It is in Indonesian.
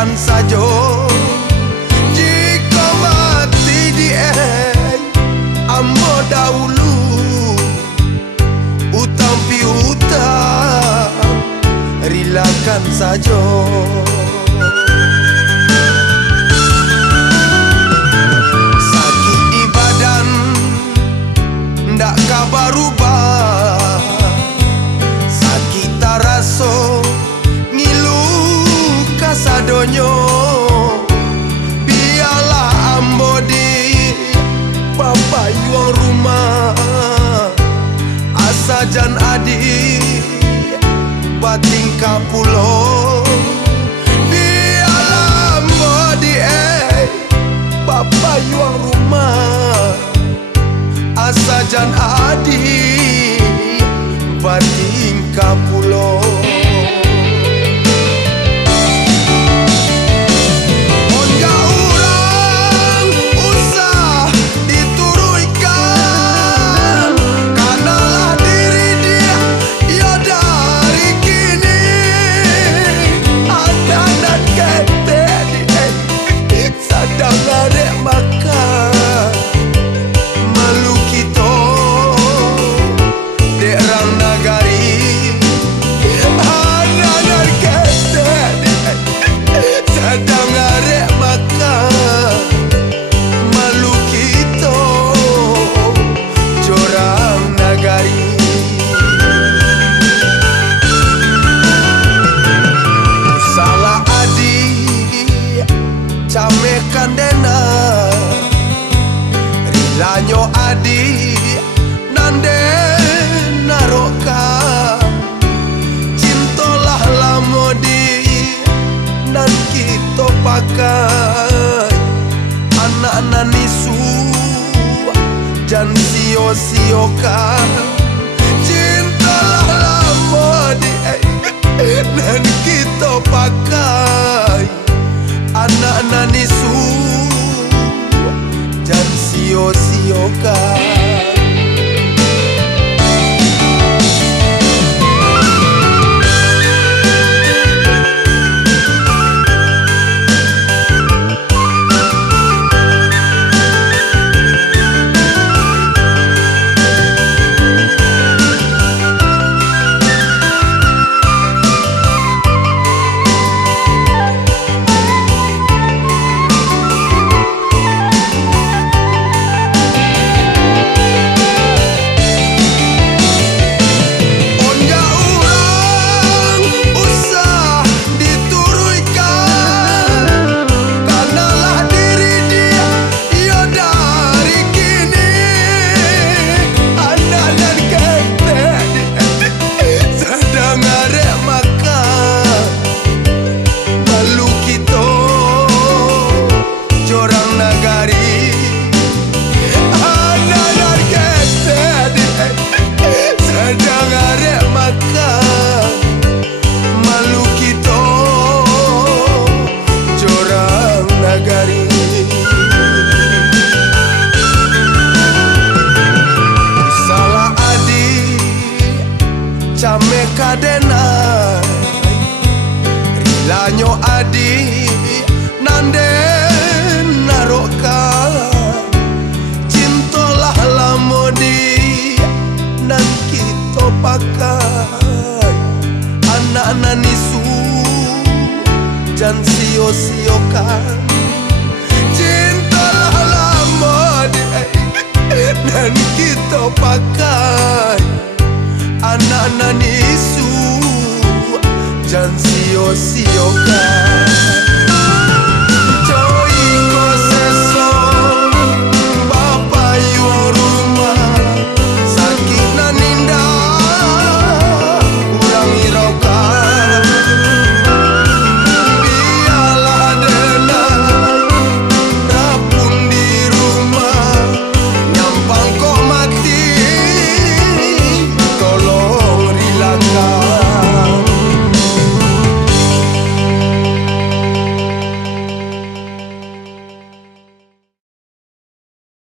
camekan saja. Jika mati di ambo dahulu, utang piutang rilakan saja. Sakit di badan ndak kabar rubah, sakit taraso ngilu kasadonyo. Biarlah ambo di papayuang rumah, asa jan adi bating kapulo. Biarlah ambo di papayuang rumah, asa jan adi bating kapulo. Camekan dena rilanyo adi nande naroka. Cintolah lamodi nan kita pakai, anak-anak nisu jan sio-siokan. Cintolah lamodi nan kita pakai, anak-anak nisu jan sio-siokan. Cameka dena rilanyo adi nande naroka. Cintolah lamodi nan kita pakai, anak-anak nisu jan sio-siokan. Cintolah lamodi nan kita pakai,